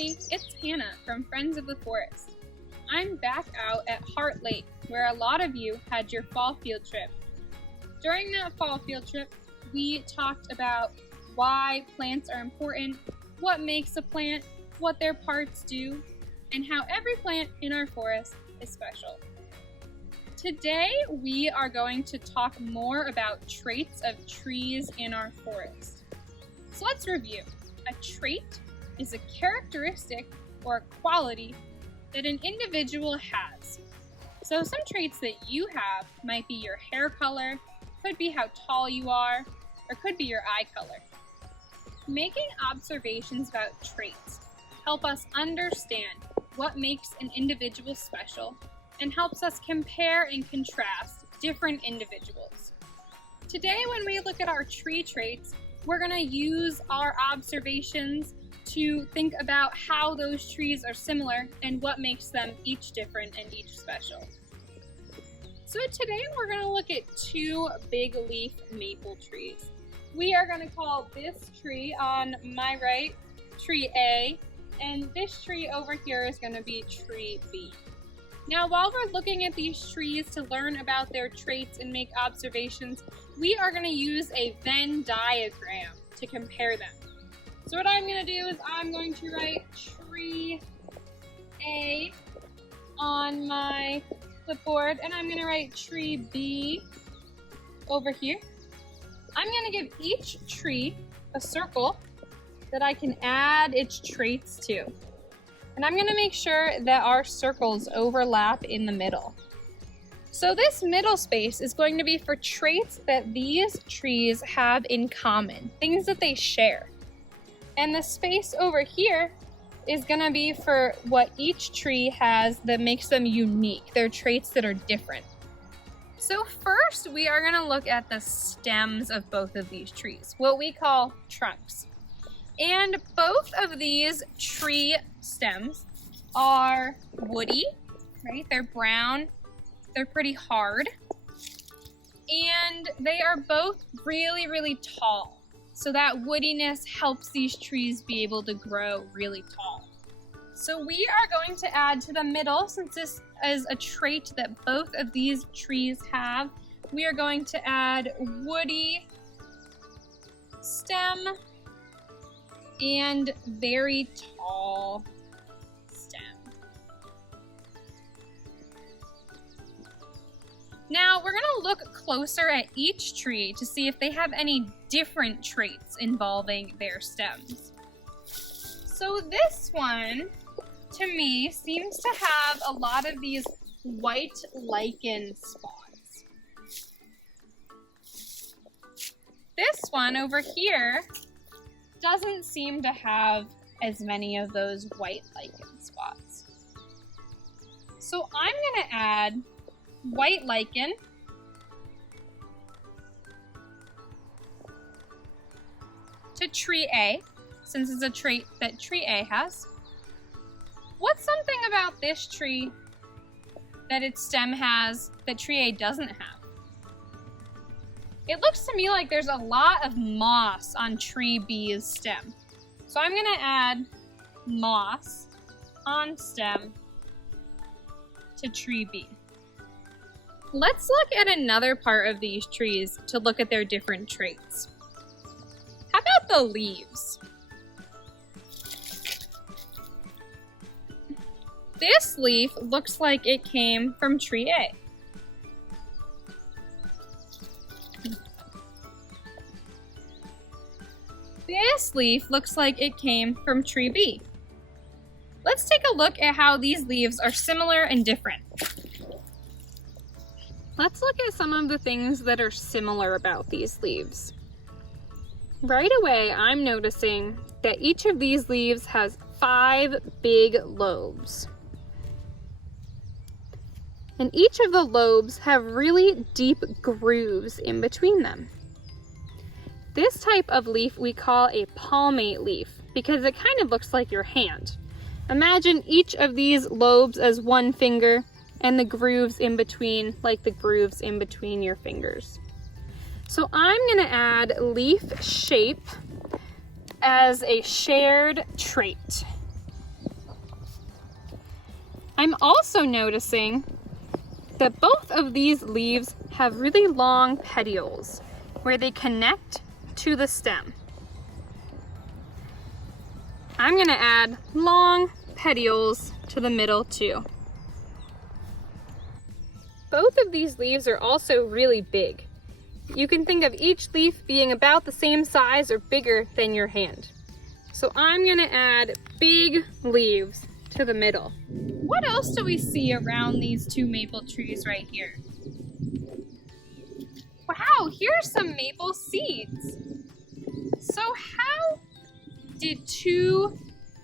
everybody, it's Hannah from Friends of the Forest. I'm back out at Hart Lake, where a lot of you had your fall field trip. During that fall field trip, we talked about why plants are important, what makes a plant, what their parts do, and how every plant in our forest is special. Today, we are going to talk more about traits of trees in our forest. So let's review. A trait is a characteristic or a quality that an individual has. So some traits that you have might be your hair color, could be how tall you are, or could be your eye color. Making observations about traits help us understand what makes an individual special and helps us compare and contrast different individuals. Today, when we look at our tree traits, we're going to use our observations to think about how those trees are similar and what makes them each different and each special. So today we're going to look at two bigleaf maple trees. We are going to call this tree on my right tree A, and this tree over here is going to be tree B. Now, while we're looking at these trees to learn about their traits and make observations, we are going to use a Venn diagram to compare them. So what I'm going to do is I'm going to write tree A on my clipboard, and I'm going to write tree B over here. I'm going to give each tree a circle that I can add its traits to. And I'm going to make sure that our circles overlap in the middle. So this middle space is going to be for traits that these trees have in common, things that they share. And the space over here is going to be for what each tree has that makes them unique, their traits that are different. So first, we are going to look at the stems of both of these trees, what we call trunks. And both of these tree stems are woody, right? They're brown, they're pretty hard, and they are both really, really tall. So that woodiness helps these trees be able to grow really tall. So we are going to add to the middle, since this is a trait that both of these trees have, we are going to add woody stem and very tall stem. Now we're going to look closer at each tree to see if they have any different traits involving their stems. So this one, to me, seems to have a lot of these white lichen spots. This one over here doesn't seem to have as many of those white lichen spots. So I'm going to add white lichen to tree A, since it's a trait that tree A has. What's something about this tree that its stem has that tree A doesn't have? It looks to me like there's a lot of moss on tree B's stem. So I'm going to add moss on stem to tree B. Let's look at another part of these trees to look at their different traits. How about the leaves? This leaf looks like it came from tree A. This leaf looks like it came from tree B. Let's take a look at how these leaves are similar and different. Let's look at some of the things that are similar about these leaves. Right away, I'm noticing that each of these leaves has 5 big lobes. And each of the lobes have really deep grooves in between them. This type of leaf we call a palmate leaf because it kind of looks like your hand. Imagine each of these lobes as one finger and the grooves in between like the grooves in between your fingers. So I'm going to add leaf shape as a shared trait. I'm also noticing that both of these leaves have really long petioles where they connect to the stem. I'm going to add long petioles to the middle too. Both of these leaves are also really big. You can think of each leaf being about the same size or bigger than your hand. So I'm going to add big leaves to the middle. What else do we see around these two maple trees right here? Wow, here's some maple seeds. So how did two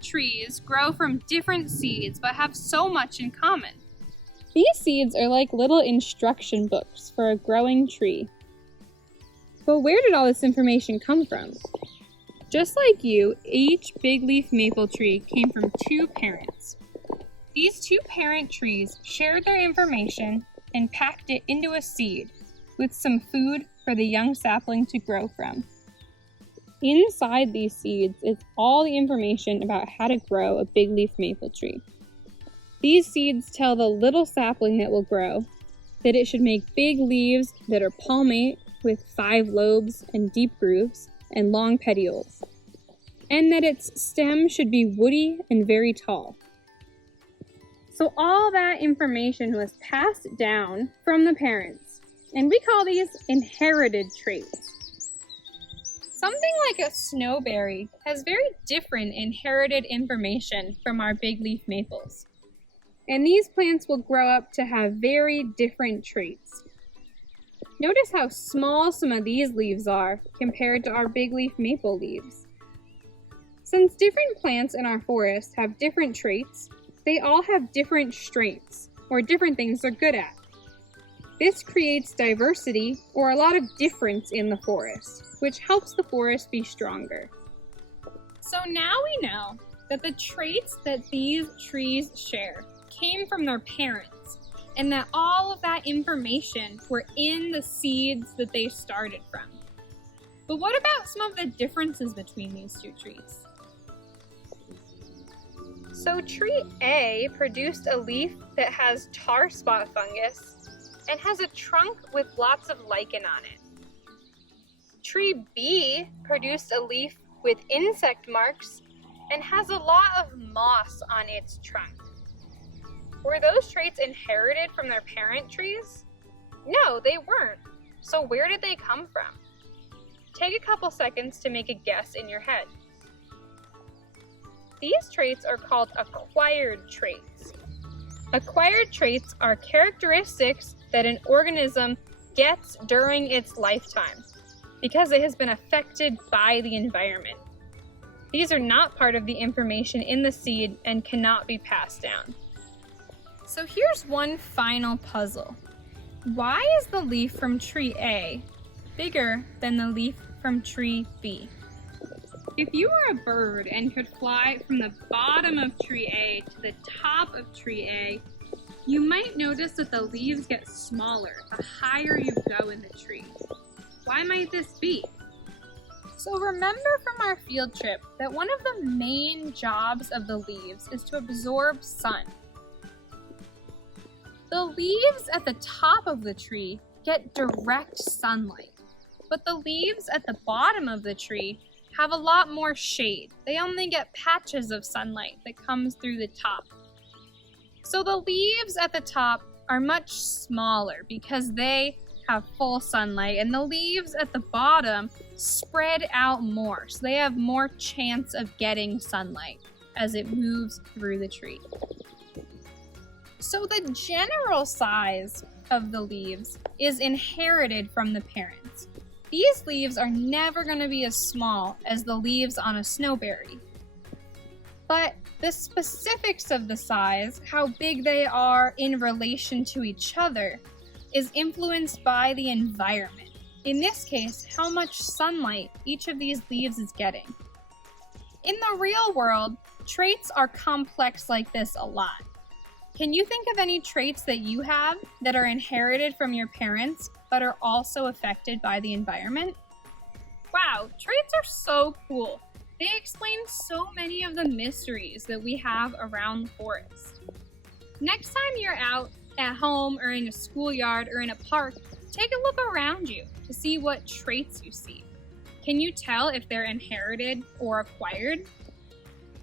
trees grow from different seeds but have so much in common? These seeds are like little instruction books for a growing tree. But where did all this information come from? Just like you, each bigleaf maple tree came from two parents. These two parent trees shared their information and packed it into a seed with some food for the young sapling to grow from. Inside these seeds is all the information about how to grow a bigleaf maple tree. These seeds tell the little sapling that will grow that it should make big leaves that are palmate with 5 lobes and deep grooves and long petioles, and that its stem should be woody and very tall. So all that information was passed down from the parents, and we call these inherited traits. Something like a snowberry has very different inherited information from our bigleaf maples. And these plants will grow up to have very different traits. Notice how small some of these leaves are compared to our bigleaf maple leaves. Since different plants in our forest have different traits, they all have different strengths, or different things they're good at. This creates diversity, or a lot of difference in the forest, which helps the forest be stronger. So now we know that the traits that these trees share came from their parents, and that all of that information were in the seeds that they started from. But what about some of the differences between these two trees? So tree A produced a leaf that has tar spot fungus and has a trunk with lots of lichen on it. Tree B produced a leaf with insect marks and has a lot of moss on its trunk. Were those traits inherited from their parent trees? No, they weren't. So where did they come from? Take a couple seconds to make a guess in your head. These traits are called acquired traits. Acquired traits are characteristics that an organism gets during its lifetime because it has been affected by the environment. These are not part of the information in the seed and cannot be passed down. So here's one final puzzle. Why is the leaf from tree A bigger than the leaf from tree B? If you were a bird and could fly from the bottom of tree A to the top of tree A, you might notice that the leaves get smaller the higher you go in the tree. Why might this be? So remember from our field trip that one of the main jobs of the leaves is to absorb sun. The leaves at the top of the tree get direct sunlight, but the leaves at the bottom of the tree have a lot more shade. They only get patches of sunlight that comes through the top. So the leaves at the top are much smaller because they have full sunlight, and the leaves at the bottom spread out more, so they have more chance of getting sunlight as it moves through the tree. So the general size of the leaves is inherited from the parents. These leaves are never going to be as small as the leaves on a snowberry. But the specifics of the size, how big they are in relation to each other, is influenced by the environment. In this case, how much sunlight each of these leaves is getting. In the real world, traits are complex like this a lot. Can you think of any traits that you have that are inherited from your parents but are also affected by the environment? Wow, traits are so cool. They explain so many of the mysteries that we have around the forest. Next time you're out at home or in a schoolyard or in a park, take a look around you to see what traits you see. Can you tell if they're inherited or acquired?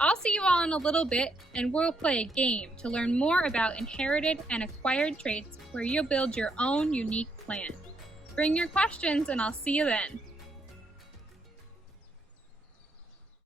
I'll see you all in a little bit, and we'll play a game to learn more about inherited and acquired traits where you'll build your own unique plan. Bring your questions, and I'll see you then.